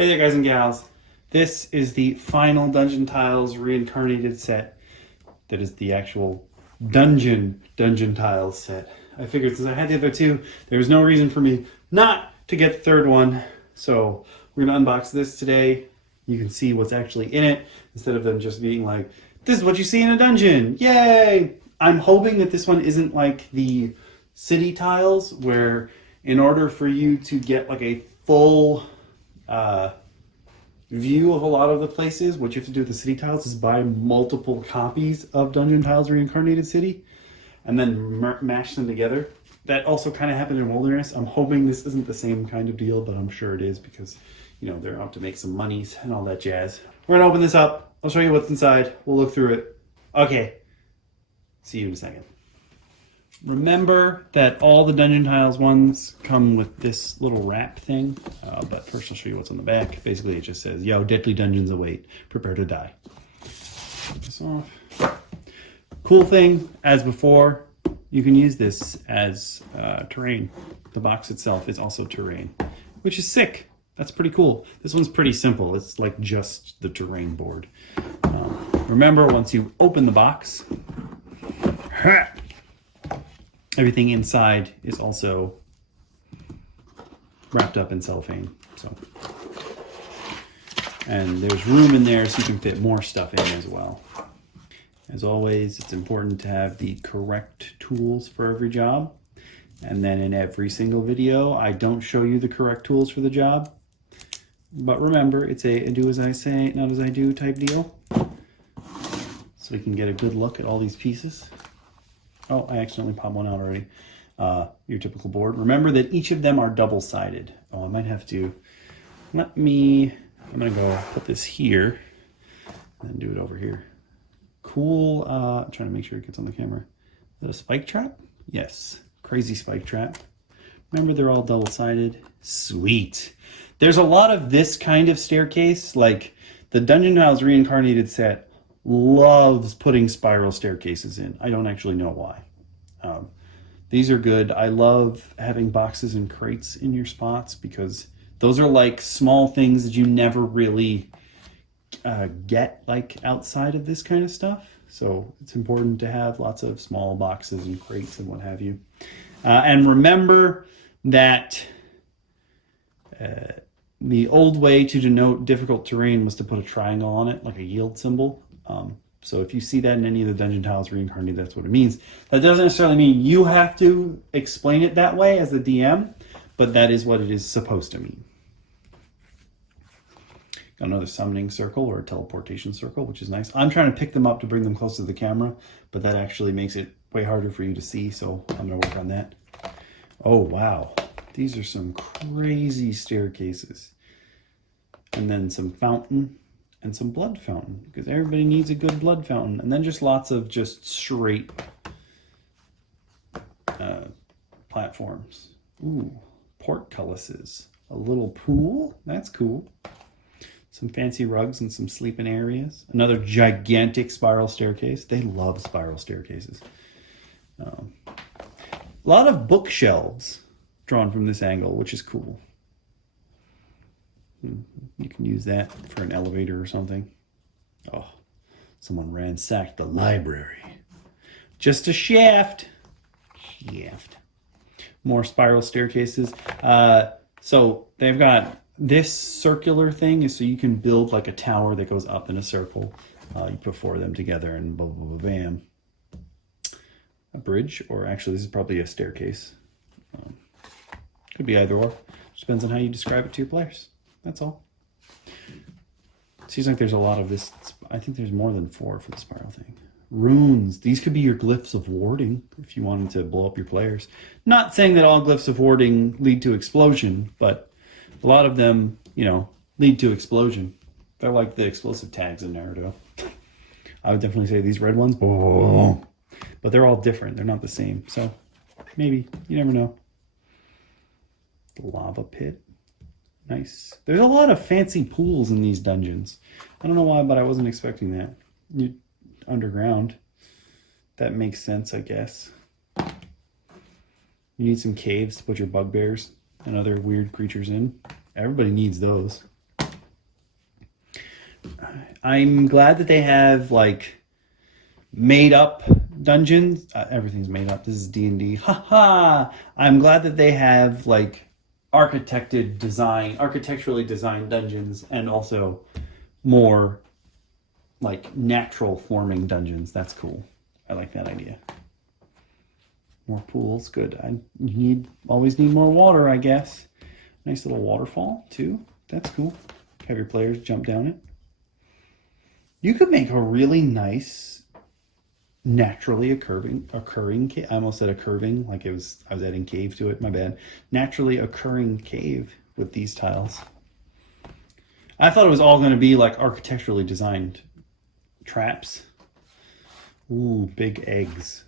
Hey there, guys and gals. This is the final Dungeon Tiles Reincarnated set. That is the actual Dungeon Tiles set. I figured since I had the other two, there was no reason for me not to get the third one. So we're going to unbox this today. You can see what's actually in it instead of them just being like, this is what you see in a dungeon. Yay! I'm hoping that this one isn't like the city tiles where in order for you to get like a full view of a lot of the places, what you have to do with the city tiles is buy multiple copies of Dungeon Tiles Reincarnated City and then mash them together. That also kind of happened in Wilderness. I'm hoping this isn't the same kind of deal, but I'm sure it is because, you know, they're out to make some monies and all that jazz. We're going to open this up. I'll show you what's inside. We'll look through it. Okay. See you in a second. Remember that all the Dungeon Tiles ones come with this little wrap thing. But first I'll show you what's on the back. Basically it just says, yo, deadly dungeons await. Prepare to die. Take this off. Cool thing, as before, you can use this as terrain. The box itself is also terrain, which is sick. That's pretty cool. This one's pretty simple. It's like just the terrain board. Remember, once you open the box, everything inside is also wrapped up in cellophane. And there's room in there so you can fit more stuff in as well. As always, it's important to have the correct tools for every job. And then in every single video, I don't show you the correct tools for the job. But remember, it's a do as I say, not as I do type deal. So we can get a good look at all these pieces. Oh, I accidentally popped one out already. Your typical board. Remember that each of them are double-sided. Oh, I might have to... I'm going to go put this here and then do it over here. Cool. I'm trying to make sure it gets on the camera. Is that a spike trap? Yes. Crazy spike trap. Remember, they're all double-sided. Sweet. There's a lot of this kind of staircase. Like, the Dungeon Tiles Reincarnated set loves putting spiral staircases in. I don't actually know why. These are good. I love having boxes and crates in your spots because those are like small things that you never really get like outside of this kind of stuff. So it's important to have lots of small boxes and crates and what have you. And remember that the old way to denote difficult terrain was to put a triangle on it, like a yield symbol. So if you see that in any of the Dungeon Tiles Reincarnated, that's what it means. That doesn't necessarily mean you have to explain it that way as the DM, but that is what it is supposed to mean. Got another summoning circle or a teleportation circle, which is nice. I'm trying to pick them up to bring them close to the camera, but that actually makes it way harder for you to see, so I'm going to work on that. Oh, wow. These are some crazy staircases. And then some fountain. And some blood fountain, because everybody needs a good blood fountain. And then just lots of just straight platforms. Ooh, portcullises. A little pool. That's cool. Some fancy rugs and some sleeping areas. Another gigantic spiral staircase. They love spiral staircases. A lot of bookshelves drawn from this angle, which is cool. You can use that for an elevator or something. Oh, someone ransacked the library. Just a shaft. More spiral staircases. So they've got this circular thing is so you can build like a tower that goes up in a circle. You put four of them together and blah, blah, blah, bam. A bridge, or actually this is probably a staircase. Could be either or. Just depends on how you describe it to your players. That's all. Seems like there's a lot of this. I think there's more than 4 for the spiral thing. Runes. These could be your glyphs of warding if you wanted to blow up your players. Not saying that all glyphs of warding lead to explosion, but a lot of them, you know, lead to explosion. They're like the explosive tags in Naruto. I would definitely say these red ones, but they're all different. They're not the same. So maybe, you never know. The lava pit. Nice. There's a lot of fancy pools in these dungeons. I don't know why, but I wasn't expecting that. Underground. That makes sense, I guess. You need some caves to put your bugbears and other weird creatures in. Everybody needs those. I'm glad that they have like made up dungeons. Everything's made up. This is D&D. Haha. I'm glad that they have like architecturally designed dungeons, and also more like natural forming dungeons. That's cool. I like that idea. More pools, good. I always need more water, I guess. Nice little waterfall too. That's cool. Have your players jump down it. You could make a really nice, naturally occurring cave. I almost said a curving, like I was adding cave to it. My bad. Naturally occurring cave with these tiles. I thought it was all going to be like architecturally designed traps. Ooh, big eggs.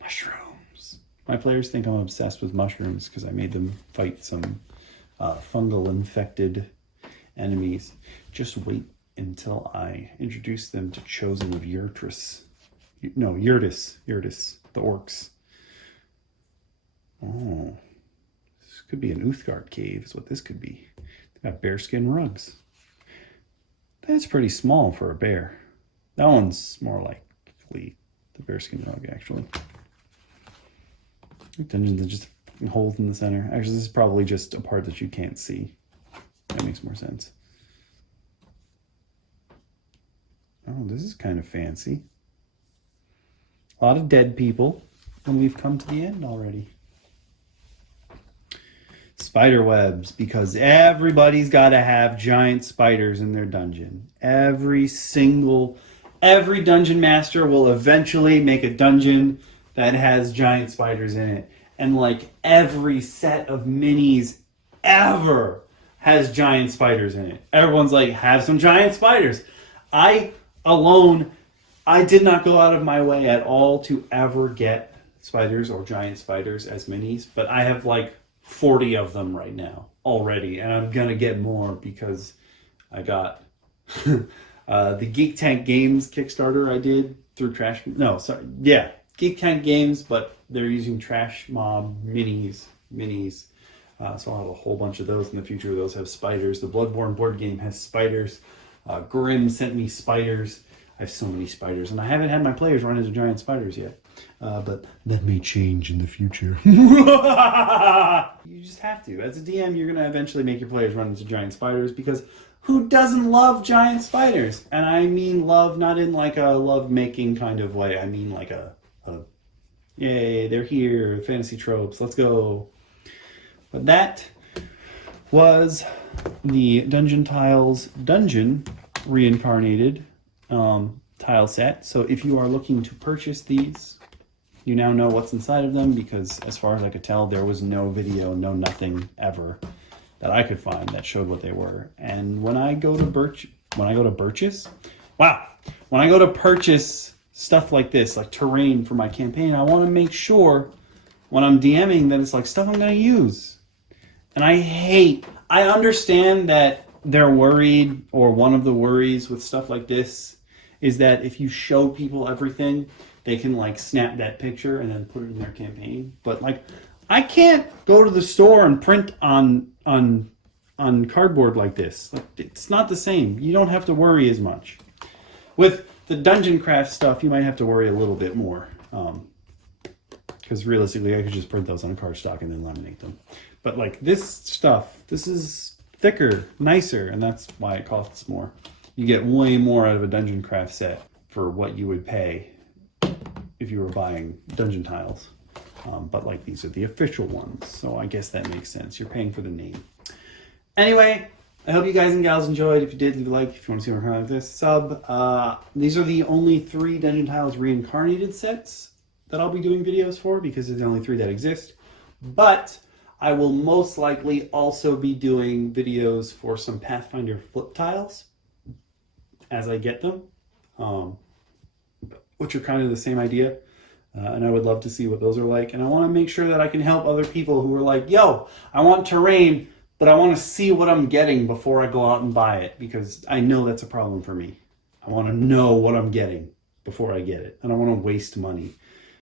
Mushrooms. My players think I'm obsessed with mushrooms because I made them fight some fungal infected enemies. Just wait until I introduce them to Chosen of Yurtis. No, Yurtis, the orcs. Oh, this could be an Uthgard cave is what this could be. They got bearskin rugs. That's pretty small for a bear. That one's more likely the bearskin rug, actually. Dungeons are just holes in the center. Actually, this is probably just a part that you can't see. That makes more sense. Oh, this is kind of fancy. A lot of dead people, and we've come to the end already. Spider webs, because everybody's got to have giant spiders in their dungeon. Every dungeon master will eventually make a dungeon that has giant spiders in it. And like every set of minis ever has giant spiders in it. Everyone's like, have some giant spiders. I did not go out of my way at all to ever get spiders or giant spiders as minis, but I have like 40 of them right now already, and I'm gonna get more because I got the Geek Tank Games Kickstarter I did through Geek Tank Games, but they're using Trash Mob minis. So I'll have a whole bunch of those in the future. Those have spiders. The Bloodborne board game has spiders. Grimm sent me spiders. I have so many spiders, and I haven't had my players run into giant spiders yet. But that may change in the future. You just have to. As a DM, you're going to eventually make your players run into giant spiders, because who doesn't love giant spiders? And I mean love, not in like a love-making kind of way. I mean like a yay, they're here, fantasy tropes, let's go. But that was the Dungeon Tiles Dungeon Reincarnated tile set. So if you are looking to purchase these, you now know what's inside of them, because as far as I could tell, there was no video, no nothing ever that I could find that showed what they were. And when I go to purchase stuff like this, like terrain for my campaign, I want to make sure when I'm DMing that it's like stuff I'm going to use. And I understand that they're worried, or one of the worries with stuff like this is that if you show people everything, they can like snap that picture and then put it in their campaign. But like, I can't go to the store and print on cardboard like this. Like, it's not the same. You don't have to worry as much. With the Dungeon Craft stuff, you might have to worry a little bit more. Because realistically, I could just print those on cardstock and then laminate them. But like this stuff, this is thicker, nicer, and that's why it costs more. You get way more out of a Dungeon Craft set for what you would pay if you were buying dungeon tiles. But like, these are the official ones, so I guess that makes sense. You're paying for the name. Anyway, I hope you guys and gals enjoyed. If you did, leave a like. If you want to see more content like this, sub. These are the only 3 Dungeon Tiles Reincarnated sets that I'll be doing videos for, because they're the only 3 that exist. But I will most likely also be doing videos for some Pathfinder flip tiles as I get them, which are kind of the same idea. And I would love to see what those are like. And I want to make sure that I can help other people who are like, yo, I want terrain, but I want to see what I'm getting before I go out and buy it, because I know that's a problem for me. I want to know what I'm getting before I get it. I don't want to waste money.